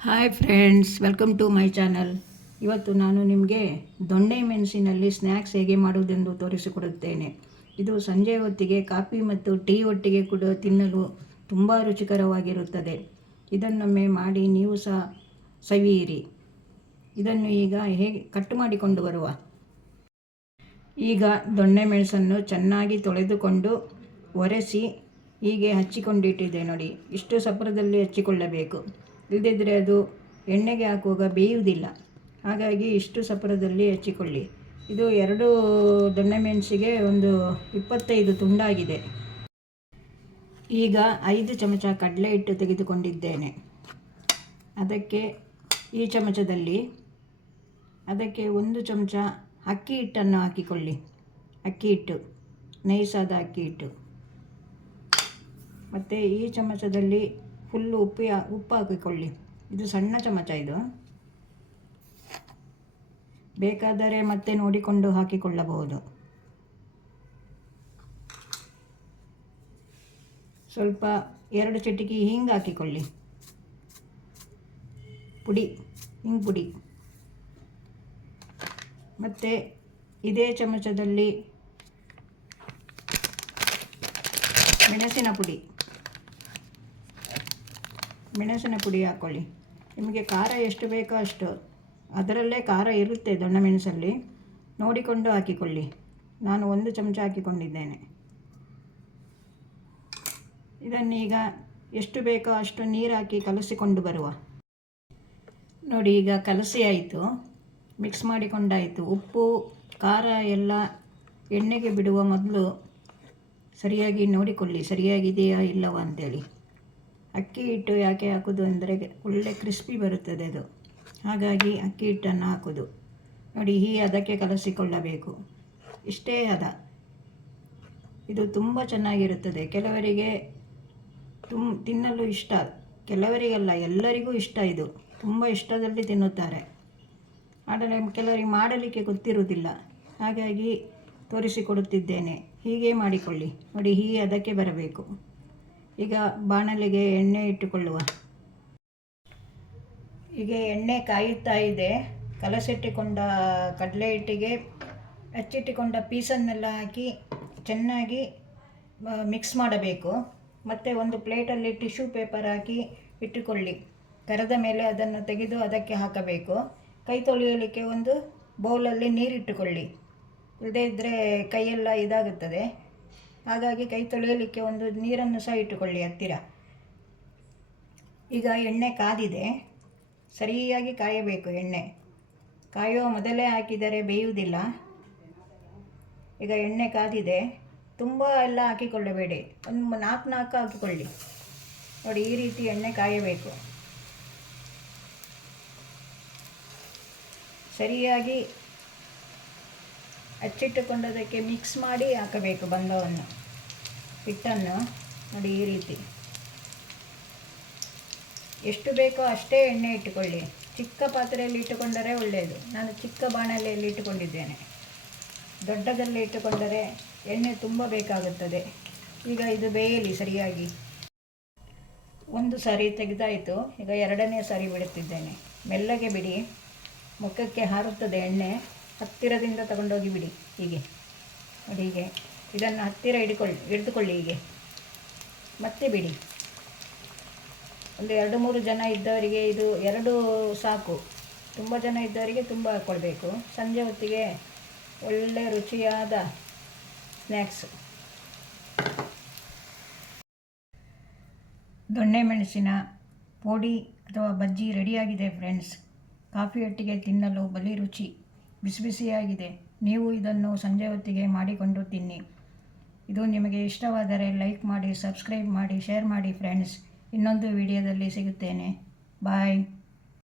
Hi friends, welcome to my channel. ಇವತ್ತು ನಾನು ನಿಮಗೆ ದೊಣ್ಣೆ ಮೆಣಸಿನಲ್ಲಿ ಸ್ನ್ಯಾಕ್ಸ್ ಹೇಗೆ ಮಾಡುವುದೆಂದು ತೋರಿಸಿಕೊಡುತ್ತೇನೆ. ಇದು ಸಂಜೆ ಹೊತ್ತಿಗೆ ಕಾಫಿ ಮತ್ತು ಟೀ ಒಟ್ಟಿಗೆ ಕೂಡ ತಿನ್ನಲು ತುಂಬ ರುಚಿಕರವಾಗಿರುತ್ತದೆ. ಇದನ್ನೊಮ್ಮೆ ಮಾಡಿ ನೀವು ಸಹ ಸವಿಯಿರಿ. ಇದನ್ನು ಈಗ ಹೇಗೆ ಕಟ್ ಮಾಡಿಕೊಂಡು ಬರುವ. ಈಗ ದೊಣ್ಣೆ ಮೆಣಸನ್ನು ಚೆನ್ನಾಗಿ ತೊಳೆದುಕೊಂಡು ಒರೆಸಿ ಹೀಗೆ ಹಚ್ಚಿಕೊಂಡಿಟ್ಟಿದೆ ನೋಡಿ. ಇಷ್ಟು ಸಪುರದಲ್ಲಿ ಹಚ್ಚಿಕೊಳ್ಳಬೇಕು, ಇಲ್ಲದಿದ್ದರೆ ಅದು ಎಣ್ಣೆಗೆ ಹಾಕುವಾಗ ಬೇಯುವುದಿಲ್ಲ. ಹಾಗಾಗಿ ಇಷ್ಟು ಸಪುರದಲ್ಲಿ ಹಚ್ಚಿಕೊಳ್ಳಿ. ಇದು 2 ದೊಣ್ಣೆ ಮೆಣಸಿಗೆ ಒಂದು 25 ತುಂಡಾಗಿದೆ. ಈಗ 5 ಚಮಚ ಕಡಲೆ ಹಿಟ್ಟು ತೆಗೆದುಕೊಂಡಿದ್ದೇನೆ. ಅದಕ್ಕೆ ಈ ಚಮಚದಲ್ಲಿ ಅದಕ್ಕೆ 1 ಚಮಚ ಅಕ್ಕಿ ಹಿಟ್ಟನ್ನು ಹಾಕಿಕೊಳ್ಳಿ. ಅಕ್ಕಿ ಹಿಟ್ಟು, ನೈಸಾದ ಅಕ್ಕಿ ಹಿಟ್ಟು. ಮತ್ತು ಈ ಚಮಚದಲ್ಲಿ ಫುಲ್ಲು ಉಪ್ಪು ಹಾಕಿಕೊಳ್ಳಿ. ಇದು ಸಣ್ಣ ಚಮಚ. ಇದು ಬೇಕಾದರೆ ಮತ್ತೆ ನೋಡಿಕೊಂಡು ಹಾಕಿಕೊಳ್ಳಬಹುದು. ಸ್ವಲ್ಪ 2 ಚಿಟಿಕೆ ಹಿಂಗೆ ಹಾಕಿಕೊಳ್ಳಿ. ಹಿಂಗೆ ಪುಡಿ. ಮತ್ತು ಇದೇ ಚಮಚದಲ್ಲಿ ಮೆಣಸಿನ ಪುಡಿ ಹಾಕ್ಕೊಳ್ಳಿ. ನಿಮಗೆ ಖಾರ ಎಷ್ಟು ಬೇಕೋ ಅಷ್ಟು, ಅದರಲ್ಲೇ ಖಾರ ಇರುತ್ತೆ ದೊಣ್ಣೆ ಮೆಣಸಲ್ಲಿ, ನೋಡಿಕೊಂಡು ಹಾಕಿಕೊಳ್ಳಿ. ನಾನು 1 ಚಮಚ ಹಾಕಿಕೊಂಡಿದ್ದೇನೆ. ಇದನ್ನೀಗ ಎಷ್ಟು ಬೇಕೋ ಅಷ್ಟು ನೀರು ಹಾಕಿ ಕಲಸಿಕೊಂಡು ಬರುವ. ನೋಡಿ, ಈಗ ಕಲಸಿ ಆಯಿತು, ಮಿಕ್ಸ್ ಮಾಡಿಕೊಂಡಾಯಿತು. ಉಪ್ಪು ಖಾರ ಎಲ್ಲ ಎಣ್ಣೆಗೆ ಬಿಡುವ ಮೊದಲು ಸರಿಯಾಗಿ ನೋಡಿಕೊಳ್ಳಿ, ಸರಿಯಾಗಿದೆಯಾ ಇಲ್ಲವಾ ಅಂತೇಳಿ. ಅಕ್ಕಿ ಹಿಟ್ಟು ಯಾಕೆ ಹಾಕೋದು ಅಂದರೆ ಒಳ್ಳೆ ಕ್ರಿಸ್ಪಿ ಬರುತ್ತದೆ ಅದು, ಹಾಗಾಗಿ ಅಕ್ಕಿ ಹಿಟ್ಟನ್ನು ಹಾಕೋದು. ನೋಡಿ, ಅದಕ್ಕೆ ಕಲಸಿಕೊಳ್ಳಬೇಕು. ಇಷ್ಟೇ ಹದ. ಇದು ತುಂಬ ಚೆನ್ನಾಗಿರುತ್ತದೆ. ಕೆಲವರಿಗೆ ತಿನ್ನಲು ಇಷ್ಟ, ಕೆಲವರಿಗೆಲ್ಲ, ಎಲ್ಲರಿಗೂ ಇಷ್ಟ. ಇದು ತುಂಬ ಇಷ್ಟದಲ್ಲಿ ತಿನ್ನುತ್ತಾರೆ. ಆದರೆ ಕೆಲವರಿಗೆ ಮಾಡಲಿಕ್ಕೆ ಗೊತ್ತಿರುವುದಿಲ್ಲ, ಹಾಗಾಗಿ ತೋರಿಸಿಕೊಡುತ್ತಿದ್ದೇನೆ. ಹೀಗೆ ಮಾಡಿಕೊಳ್ಳಿ. ನೋಡಿ, ಅದಕ್ಕೆ ಬರಬೇಕು. ಈಗ ಬಾಣಲೆಗೆ ಎಣ್ಣೆ ಇಟ್ಟುಕೊಳ್ಳುವ. ಈಗ ಎಣ್ಣೆ ಕಾಯುತ್ತಾ ಇದೆ. ಕಲಸಿಟ್ಟುಕೊಂಡ ಕಡಲೆ ಹಿಟ್ಟಿಗೆ ಹಚ್ಚಿಟ್ಟುಕೊಂಡ ಪೀಸನ್ನೆಲ್ಲ ಹಾಕಿ ಚೆನ್ನಾಗಿ ಮಿಕ್ಸ್ ಮಾಡಬೇಕು. ಮತ್ತು ಒಂದು ಪ್ಲೇಟಲ್ಲಿ ಟಿಶ್ಯೂ ಪೇಪರ್ ಹಾಕಿ ಇಟ್ಟುಕೊಳ್ಳಿ. ಕರೆದ ಮೇಲೆ ಅದನ್ನು ತೆಗೆದು ಅದಕ್ಕೆ ಹಾಕಬೇಕು. ಕೈ ತೊಳೆಯಲಿಕ್ಕೆ ಒಂದು ಬೌಲಲ್ಲಿ ನೀರಿಟ್ಟುಕೊಳ್ಳಿ, ಇಲ್ಲದೇ ಇದ್ದರೆ ಕೈಯೆಲ್ಲ ಇದಾಗುತ್ತದೆ. ಹಾಗಾಗಿ ಕೈ ತೊಳೆಯಲಿಕ್ಕೆ ಒಂದು ನೀರನ್ನು ಸಹ ಇಟ್ಟುಕೊಳ್ಳಿ ಹತ್ತಿರ. ಈಗ ಎಣ್ಣೆ ಕಾದಿದೆ, ಸರಿಯಾಗಿ ಕಾಯಬೇಕು. ಎಣ್ಣೆ ಕಾಯುವ ಮೊದಲೇ ಹಾಕಿದರೆ ಬೇಯುವುದಿಲ್ಲ. ಈಗ ಎಣ್ಣೆ ಕಾದಿದೆ. ತುಂಬ ಎಲ್ಲ ಹಾಕಿಕೊಳ್ಳಬೇಡಿ, ಒಂದು 4 ಹಾಕಿಕೊಳ್ಳಿ. ನೋಡಿ, ಈ ರೀತಿ ಎಣ್ಣೆ ಕಾಯಬೇಕು. ಸರಿಯಾಗಿ ಹಚ್ಚಿಟ್ಟುಕೊಂಡದಕ್ಕೆ ಮಿಕ್ಸ್ ಮಾಡಿ ಹಾಕಬೇಕು ಬಂದವನ್ನು, ಹಿಟ್ಟನ್ನು. ನೋಡಿ, ಈ ರೀತಿ ಎಷ್ಟು ಬೇಕೋ ಅಷ್ಟೇ ಎಣ್ಣೆ ಇಟ್ಟುಕೊಳ್ಳಿ. ಚಿಕ್ಕ ಪಾತ್ರೆಯಲ್ಲಿ ಇಟ್ಟುಕೊಂಡರೆ ಒಳ್ಳೆಯದು. ನಾನು ಚಿಕ್ಕ ಬಾಣಲೆಯಲ್ಲಿ ಇಟ್ಟುಕೊಂಡಿದ್ದೇನೆ. ದೊಡ್ಡದಲ್ಲಿ ಇಟ್ಟುಕೊಂಡರೆ ಎಣ್ಣೆ ತುಂಬ ಬೇಕಾಗುತ್ತದೆ. ಈಗ ಇದು ಬೇಯಲಿ ಸರಿಯಾಗಿ. 1 ಸಾರಿ ತೆಗೆದಾಯಿತು. ಈಗ 2ನೇ ಸಾರಿ ಬಿಡುತ್ತಿದ್ದೇನೆ. ಮೆಲ್ಲಗೆ ಬಿಡಿ, ಮುಖಕ್ಕೆ ಹಾರುತ್ತದೆ ಎಣ್ಣೆ. ಹತ್ತಿರದಿಂದ ತಗೊಂಡೋಗಿ ಬಿಡಿ. ಹೀಗೆ ನೋಡಿ, ಹೀಗೆ ಇದನ್ನು ಹತ್ತಿರ ಹಿಡಿದುಕೊಳ್ಳಿ. ಹೀಗೆ ಮತ್ತೆ ಬಿಡಿ. ಒಂದು 2-3 ಜನ ಇದ್ದವರಿಗೆ ಇದು 2 ಸಾಕು. ತುಂಬ ಜನ ಇದ್ದವರಿಗೆ ತುಂಬ ಹಾಕ್ಕೊಳ್ಬೇಕು. ಸಂಜೆ ಹೊತ್ತಿಗೆ ಒಳ್ಳೆ ರುಚಿಯಾದ ಸ್ನ್ಯಾಕ್ಸ್. ದೊಣ್ಣೆ ಮೆಣಸಿನ ಪುಡಿ ಅಥವಾ ಬಜ್ಜಿ ರೆಡಿಯಾಗಿದೆ ಫ್ರೆಂಡ್ಸ್. ಕಾಫಿಯೊಟ್ಟಿಗೆ ತಿನ್ನಲು ಬಲಿ ರುಚಿ, ಬಿಸಿ ಬಿಸಿಯಾಗಿದೆ. ನೀವು ಇದನ್ನು ಸಂಜೆ ಹೊತ್ತಿಗೆ ಮಾಡಿಕೊಂಡು ತಿನ್ನಿ. ಇದು ನಿಮಗೆ ಇಷ್ಟವಾದರೆ ಲೈಕ್ ಮಾಡಿ, ಸಬ್ಸ್ಕ್ರೈಬ್ ಮಾಡಿ, ಶೇರ್ ಮಾಡಿ ಫ್ರೆಂಡ್ಸ್. ಇನ್ನೊಂದು ವಿಡಿಯೋದಲ್ಲಿ ಸಿಗುತ್ತೇನೆ. ಬಾಯ್.